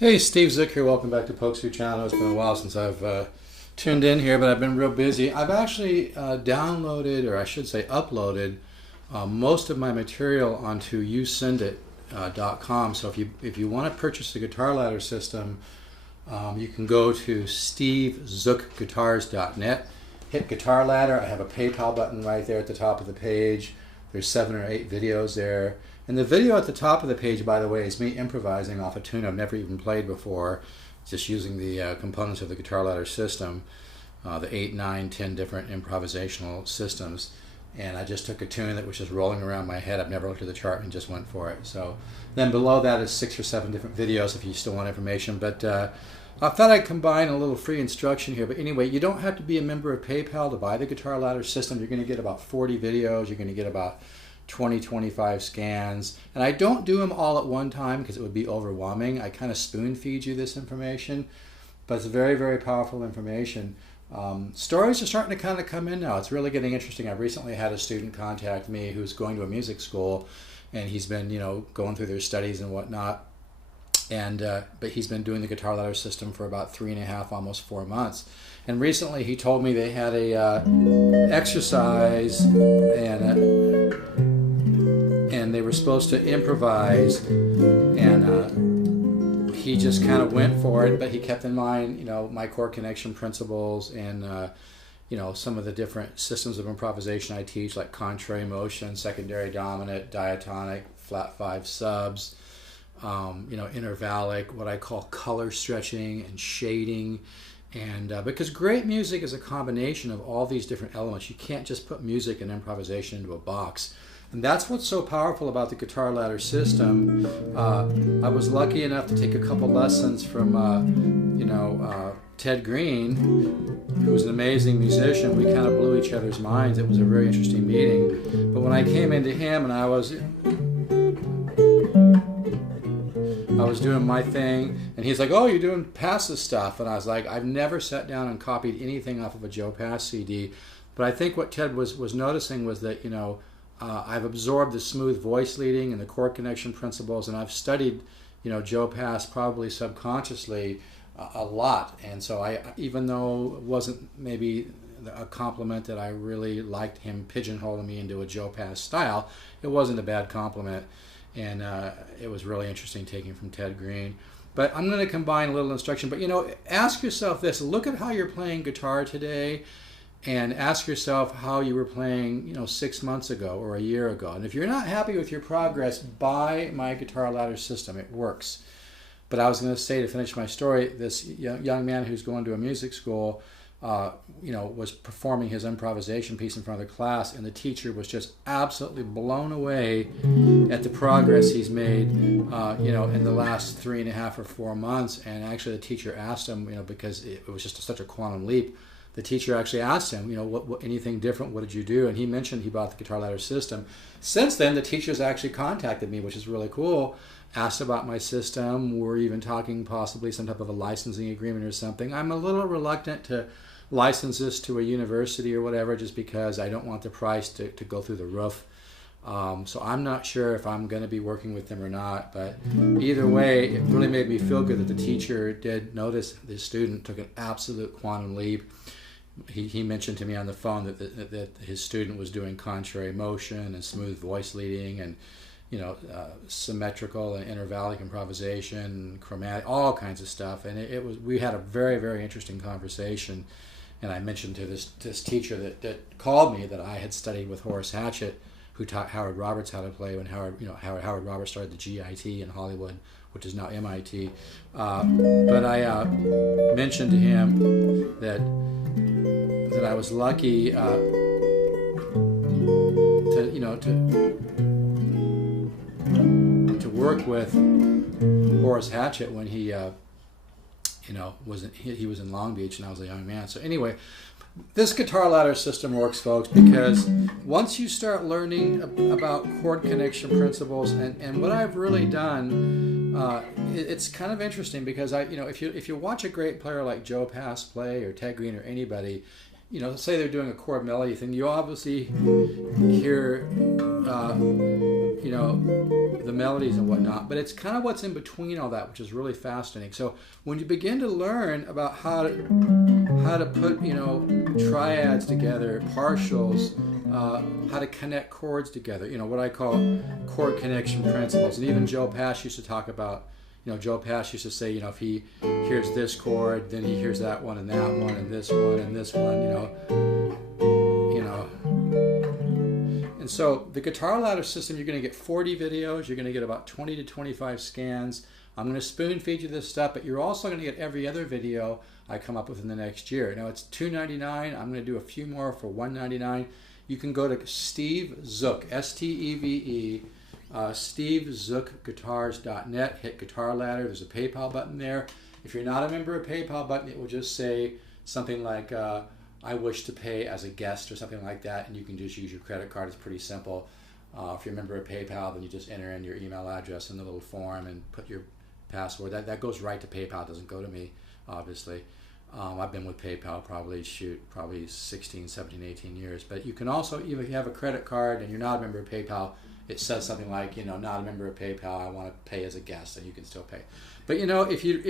Hey, Steve Zick here. Welcome back to Pokesue Channel. It's been a while since I've tuned in here, but I've been real busy. I've actually downloaded, or I should say uploaded, most of my material onto yousendit.com. So if you want to purchase the Guitar Ladder system, you can go to stevezookguitars.net, hit Guitar Ladder. I have a PayPal button right there at the top of the page. There's 7 or 8 videos there. And the video at the top of the page, by the way, is me improvising off a tune I've never even played before, just using the components of the Guitar Ladder system, the 8, 9, 10 different improvisational systems. And I just took a tune that was just rolling around my head. I've never looked at the chart and just went for it. So then below that is 6 or 7 different videos if you still want information. But I thought I'd combine a little free instruction here. But anyway, you don't have to be a member of PayPal to buy the Guitar Ladder system. You're going to get about 40 videos. You're going to get about 20-25 scans, and I don't do them all at one time because it would be overwhelming. I kind of spoon feed you this information, but it's very, very powerful information. Stories are starting to kind of come in now. It's really getting interesting. I recently had a student contact me who's going to a music school, and he's been, going through their studies and whatnot, and but he's been doing the Guitar Ladder system for about 3.5, almost 4 months. And recently he told me they had a exercise and they were supposed to improvise, and he just kind of went for it, but he kept in mind, my chord connection principles and, some of the different systems of improvisation I teach, like contrary motion, secondary dominant, diatonic, flat 5 subs, intervallic, what I call color stretching and shading. And because great music is a combination of all these different elements. You can't just put music and improvisation into a box. And that's what's so powerful about the Guitar Ladder system. I was lucky enough to take a couple lessons from, Ted Green, who was an amazing musician. We kind of blew each other's minds. It was a very interesting meeting. But when I came into him and I was doing my thing, and he's like, "Oh, you're doing Pass's stuff," and I was like, "I've never sat down and copied anything off of a Joe Pass CD," but I think what Ted was noticing was that I've absorbed the smooth voice leading and the chord connection principles, and I've studied Joe Pass probably subconsciously a lot, and so even though it wasn't maybe a compliment that I really liked him pigeonholing me into a Joe Pass style, it wasn't a bad compliment. And it was really interesting taking from Ted Green. But I'm going to combine a little instruction. But, ask yourself this. Look at how you're playing guitar today and ask yourself how you were playing, 6 months ago or a year ago. And if you're not happy with your progress, buy my Guitar Ladder system. It works. But I was going to say, to finish my story, this young man who's going to a music school, was performing his improvisation piece in front of the class, and the teacher was just absolutely blown away at the progress he's made, in the last 3.5 or 4 months. And actually, the teacher asked him, because it was just such a quantum leap. The teacher actually asked him, what anything different? What did you do? And he mentioned he bought the Guitar Ladder system. Since then, the teachers actually contacted me, which is really cool. Asked about my system. We're even talking possibly some type of a licensing agreement or something. I'm a little reluctant to license this to a university or whatever, just because I don't want the price to go through the roof. So I'm not sure if I'm going to be working with them or not, but either way, it really made me feel good that the teacher did notice the student took an absolute quantum leap. He mentioned to me on the phone that his student was doing contrary motion and smooth voice leading and symmetrical and intervallic improvisation, chromatic, all kinds of stuff. And we had a very, very interesting conversation. And I mentioned to this teacher that called me that I had studied with Horace Hatchett, who taught Howard Roberts how to play when Howard Roberts started the GIT in Hollywood, which is now MIT. But I mentioned to him that I was lucky to work with Horace Hatchett when he he was in Long Beach and I was a young man. So anyway, this Guitar Ladder system works, folks, because once you start learning about chord connection principles, and what I've really done, it's kind of interesting because if you watch a great player like Joe Pass play or Ted Green or anybody, say they're doing a chord melody thing, you obviously hear you know, the melodies and whatnot. But it's kind of what's in between all that, which is really fascinating. So when you begin to learn about how to put, you know, triads together, partials, how to connect chords together, you know, what I call chord connection principles. And even Joe Pass used to talk about, you know, Joe Pass used to say, you know, if he hears this chord, then he hears that one and that one and this one and this one, you know. And so the guitar ladder system, you're going to get 40 videos. You're going to get about 20 to 25 scans. I'm going to spoon feed you this stuff, but you're also going to get every other video I come up with in the next year. Now it's $2.99. I'm going to do a few more for $1.99. You can go to Steve Zook, S-T-E-V-E, stevezookguitars.net, hit Guitar Ladder. There's a PayPal button there. If you're not a member of PayPal button, it will just say something like, I wish to pay as a guest or something like that, and you can just use your credit card. It's pretty simple. If you're a member of PayPal, then you just enter in your email address in the little form and put your password. That goes right to PayPal. It doesn't go to me, obviously. I've been with PayPal probably 16, 17, 18 years. But you can also, even if you have a credit card and you're not a member of PayPal, it says something like, you know, not a member of PayPal, I want to pay as a guest, and you can still pay. But you know, if you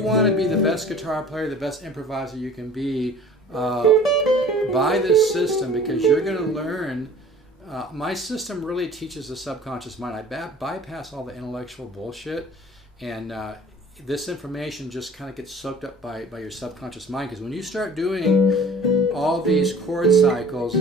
want to be the best guitar player, the best improviser you can be, buy this system, because you're going to learn. My system really teaches the subconscious mind. I bypass all the intellectual bullshit, and this information just kind of gets soaked up by your subconscious mind. Because when you start doing all these chord cycles,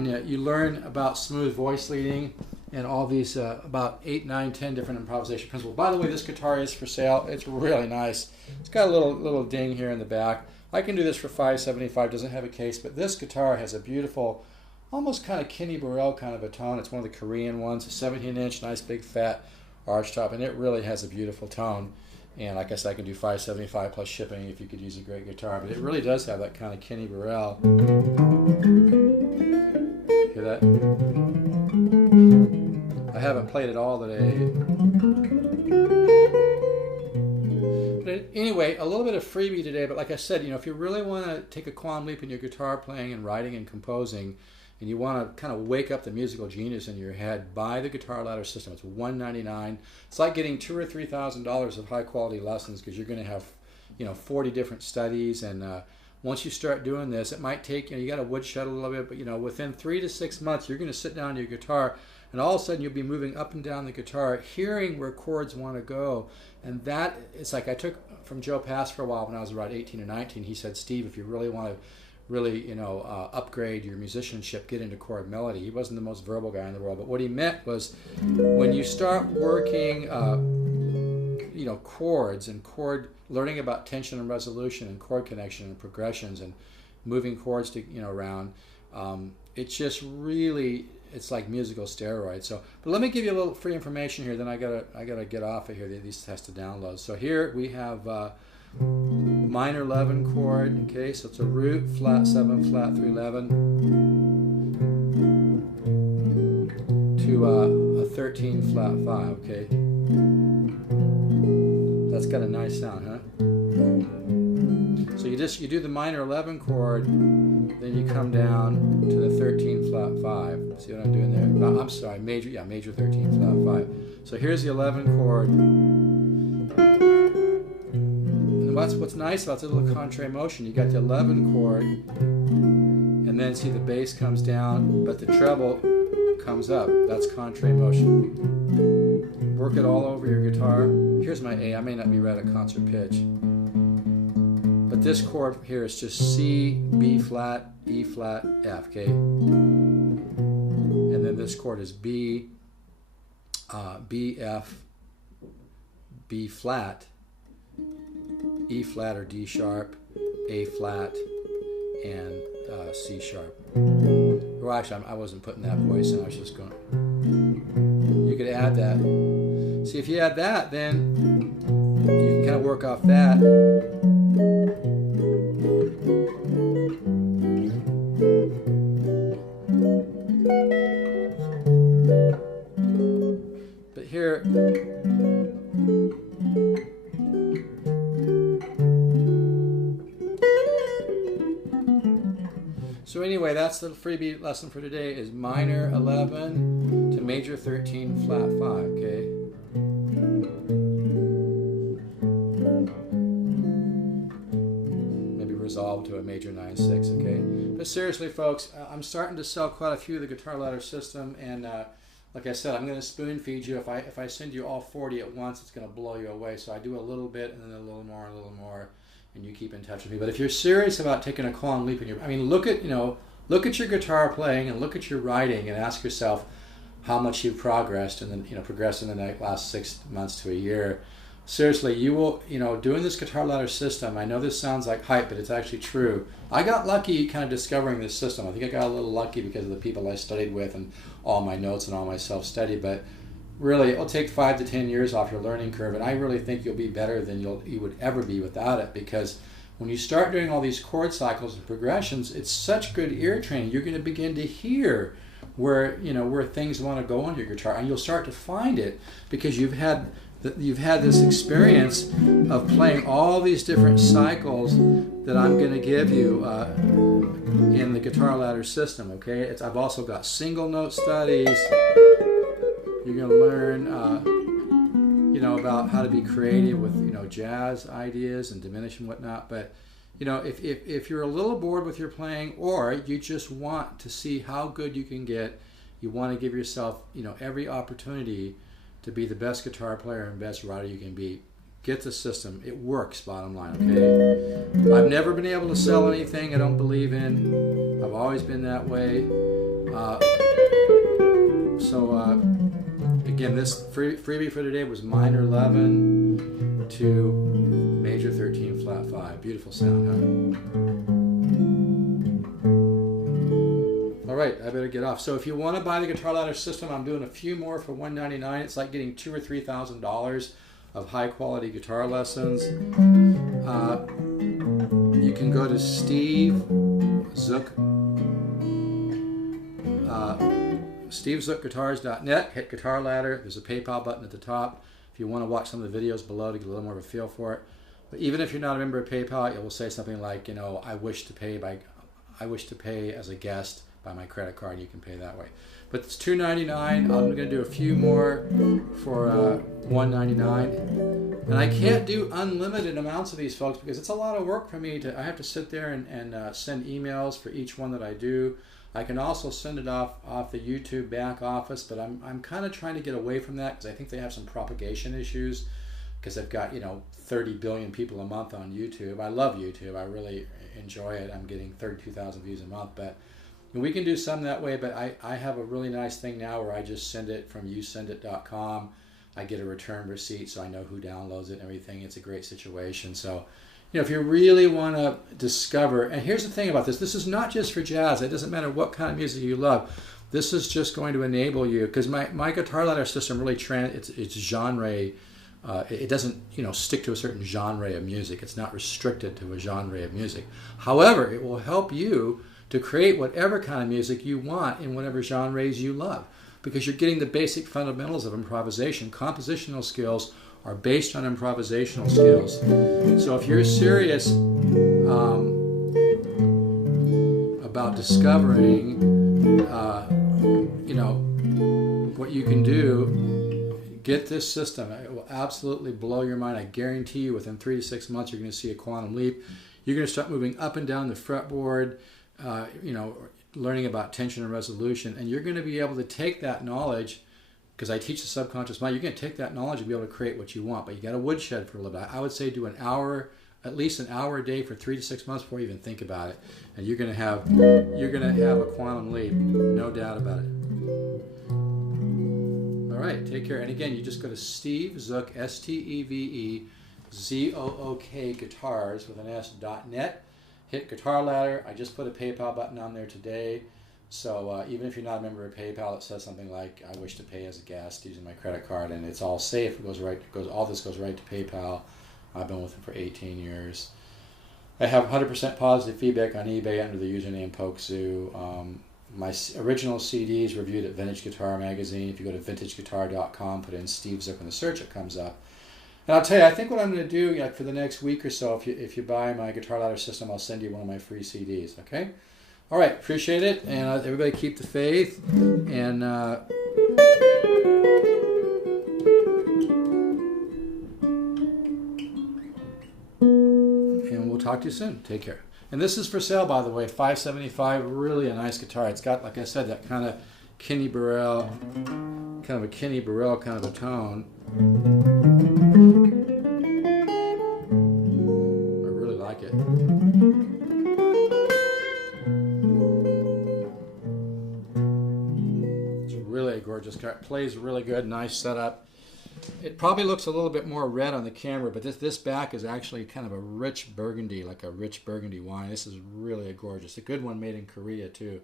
and you learn about smooth voice leading and all these about 8, 9, 10 different improvisation principles. By the way, this guitar is for sale. It's really nice. It's got a little ding here in the back. I can do this for $575. Doesn't have a case, but this guitar has a beautiful, almost kind of Kenny Burrell kind of a tone. It's one of the Korean ones. A 17-inch, nice big fat arch top, and it really has a beautiful tone. And like I said, I can do $575 plus shipping if you could use a great guitar. But it really does have that kind of Kenny Burrell. Hear that? I haven't played it all today. But anyway, a little bit of freebie today. But like I said, you know, if you really want to take a quantum leap in your guitar playing and writing and composing, and you want to kind of wake up the musical genius in your head, buy the Guitar Ladder system. It's $199. It's like getting $2,000 or $3,000 of high quality lessons, because you're going to have, you know, 40 different studies. And once you start doing this, it might take, you know, you got to woodshed a little bit, but you know, within 3 to 6 months, you're going to sit down to your guitar, and all of a sudden you'll be moving up and down the guitar, hearing where chords want to go. And that, it's like I took from Joe Pass for a while when I was about 18 or 19. He said, Steve, if you really want to you know, upgrade your musicianship, get into chord melody. He wasn't the most verbal guy in the world, but what he meant was when you start working, you know, chords and learning about tension and resolution and chord connection and progressions and moving chords to, you know, around, it's just really, it's like musical steroids. So, but let me give you a little free information here. Then I gotta get off of here. These has to download. So here we have minor 11 chord. Okay, so it's a root, flat 7, flat 3, 11 to a 13 flat 5. Okay, that's got a nice sound, huh? So you do the minor 11 chord, then you come down to the 13 flat 5. See what I'm doing there? No, I'm sorry, major 13 flat 5. So here's the 11 chord. And what's nice about this little contrary motion, you got the 11 chord, and then see the bass comes down, but the treble comes up. That's contrary motion. Work it all over your guitar. Here's my A. I may not be right at concert pitch. But this chord here is just C, B flat, E flat, F, okay? And then this chord is B, B, F, B flat, E flat or D sharp, A flat, and C sharp. Well, actually, I wasn't putting that voice in, I was just going. You could add that. See, if you add that, then you can kind of work off that. But here, so anyway, that's the freebie lesson for today is minor 11 to major 13 flat 5, okay? Maybe resolve to a major 9/6, okay? But seriously, folks, I'm starting to sell quite a few of the Guitar Ladder System, and like I said, I'm going to spoon feed you. If I send you all 40 at once, it's going to blow you away. So I do a little bit, and then a little more, and you keep in touch with me. But if you're serious about taking a quantum leap in your, I mean, look at your guitar playing and look at your writing and ask yourself how much you've progressed, and then progressed in the last 6 months to a year. Seriously, you will, doing this Guitar Ladder System, I know this sounds like hype, but it's actually true. I got lucky kind of discovering this system. I think I got a little lucky because of the people I studied with and all my notes and all my self-study, but really it'll take 5 to 10 years off your learning curve, and I really think you'll be better than you would ever be without it, because when you start doing all these chord cycles and progressions, it's such good ear training. You're going to begin to hear where things want to go on your guitar, and you'll start to find it because you've had this experience of playing all these different cycles that I'm going to give you in the Guitar Ladder System, okay? I've also got single note studies. You're going to learn, about how to be creative with, jazz ideas and diminish and whatnot. But, if you're a little bored with your playing, or you just want to see how good you can get, you want to give yourself, every opportunity to be the best guitar player and best writer you can be, get the system. It works, bottom line, okay? I've never been able to sell anything I don't believe in. I've always been that way. Again, this freebie for today was minor 11 to major 13 flat 5. Beautiful sound, huh? All right, I better get off. So if you want to buy the Guitar Ladder System, I'm doing a few more for $199. It's like getting $2,000 or $3,000 of high quality guitar lessons. You can go to stevezookguitars.net, hit Guitar Ladder. There's a PayPal button at the top if you want to watch some of the videos below to get a little more of a feel for it. But even if you're not a member of PayPal, it will say something like, I wish to pay as a guest by my credit card. You can pay that way. But it's $2.99. I'm going to do a few more for $1.99. And I can't do unlimited amounts of these, folks, because it's a lot of work for me. I have to sit there and send emails for each one that I do. I can also send it off the YouTube back office, but I'm kind of trying to get away from that because I think they have some propagation issues because they've got 30 billion people a month on YouTube. I love YouTube. I really enjoy it. I'm getting 32,000 views a month, but we can do some that way. But I have a really nice thing now where I just send it from yousendit.com. I get a return receipt, so I know who downloads it and everything. It's a great situation. So, if you really want to discover, and here's the thing about this is not just for jazz. It doesn't matter what kind of music you love. This is just going to enable you, because my Guitar Ladder System really it's genre. It doesn't stick to a certain genre of music. It's not restricted to a genre of music. However, it will help you to create whatever kind of music you want in whatever genres you love, because you're getting the basic fundamentals of improvisation. Compositional skills are based on improvisational skills. So if you're serious about discovering, what you can do, get this system. It will absolutely blow your mind. I guarantee you within 3 to 6 months you're going to see a quantum leap. You're going to start moving up and down the fretboard, learning about tension and resolution, and you're going to be able to take that knowledge, because I teach the subconscious mind. You're going to take that knowledge and be able to create what you want, but you got to woodshed for a little bit. I would say do at least an hour a day for 3 to 6 months before you even think about it, and you're going to have a quantum leap, no doubt about it. All right, take care. And again, you just go to Steve Zook, SteveZook Guitars with an S.net. Hit Guitar Ladder. I just put a PayPal button on there today. So even if you're not a member of PayPal, it says something like, "I wish to pay as a guest using my credit card," and it's all safe. All this goes right to PayPal. I've been with them for 18 years. I have 100% positive feedback on eBay under the username PokeZoo. My original CDs reviewed at Vintage Guitar Magazine. If you go to vintageguitar.com, put in Steve Zook in the search, it comes up. And I'll tell you, I think what I'm going to do for the next week or so, if you buy my Guitar Ladder System, I'll send you one of my free CDs, okay? All right, appreciate it, and everybody keep the faith, and we'll talk to you soon. Take care. And this is for sale, by the way, $575. Really a nice guitar. It's got, like I said, that kind of Kenny Burrell, kind of a tone. I really like it. It's really a gorgeous guitar. It plays really good. Nice setup. It probably looks a little bit more red on the camera, but this back is actually kind of a rich burgundy, like a rich burgundy wine. This is really a gorgeous. A good one made in Korea too.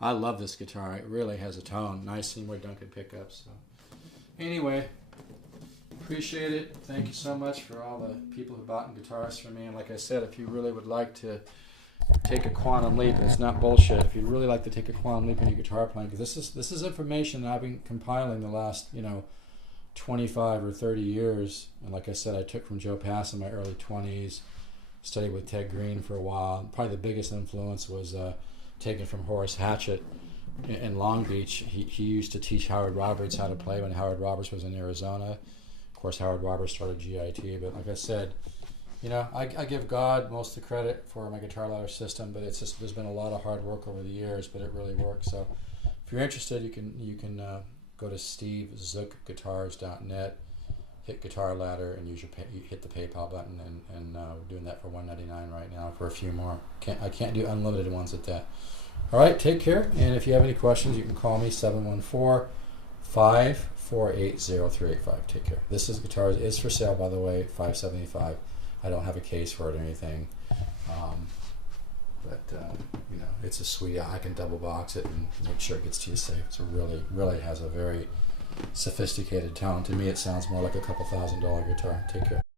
I love this guitar. It really has a tone. Nice Seymour Duncan pickups. So. Anyway, appreciate it. Thank you so much for all the people who bought guitars from me. And like I said, if you really would like to take a quantum leap, and it's not bullshit, if you'd really like to take a quantum leap in your guitar playing, because this is information that I've been compiling the last, 25 or 30 years, and like I said, I took from Joe Pass in my early 20s, studied with Ted Green for a while. Probably the biggest influence was taken from Horace Hatchett in Long Beach. He used to teach Howard Roberts how to play when Howard Roberts was in Arizona. Of course, Howard Roberts started GIT, but like I said, I give God most of the credit for my guitar ladder system, but it's just, there's been a lot of hard work over the years, but it really works. So if you're interested, you can go to stevezookguitars.net, hit Guitar Ladder, and you hit the PayPal button, and we're doing that for $199 right now for a few more. I can't do unlimited ones at that. All right, take care, and if you have any questions, you can call me 714-548-0385. Take care. This guitar is for sale, by the way, $575. I don't have a case for it or anything. But it's a sweet. I can double box it and make sure it gets to you safe. It's really has a very sophisticated tone. To me, it sounds more like a couple $1,000 guitar. Take care.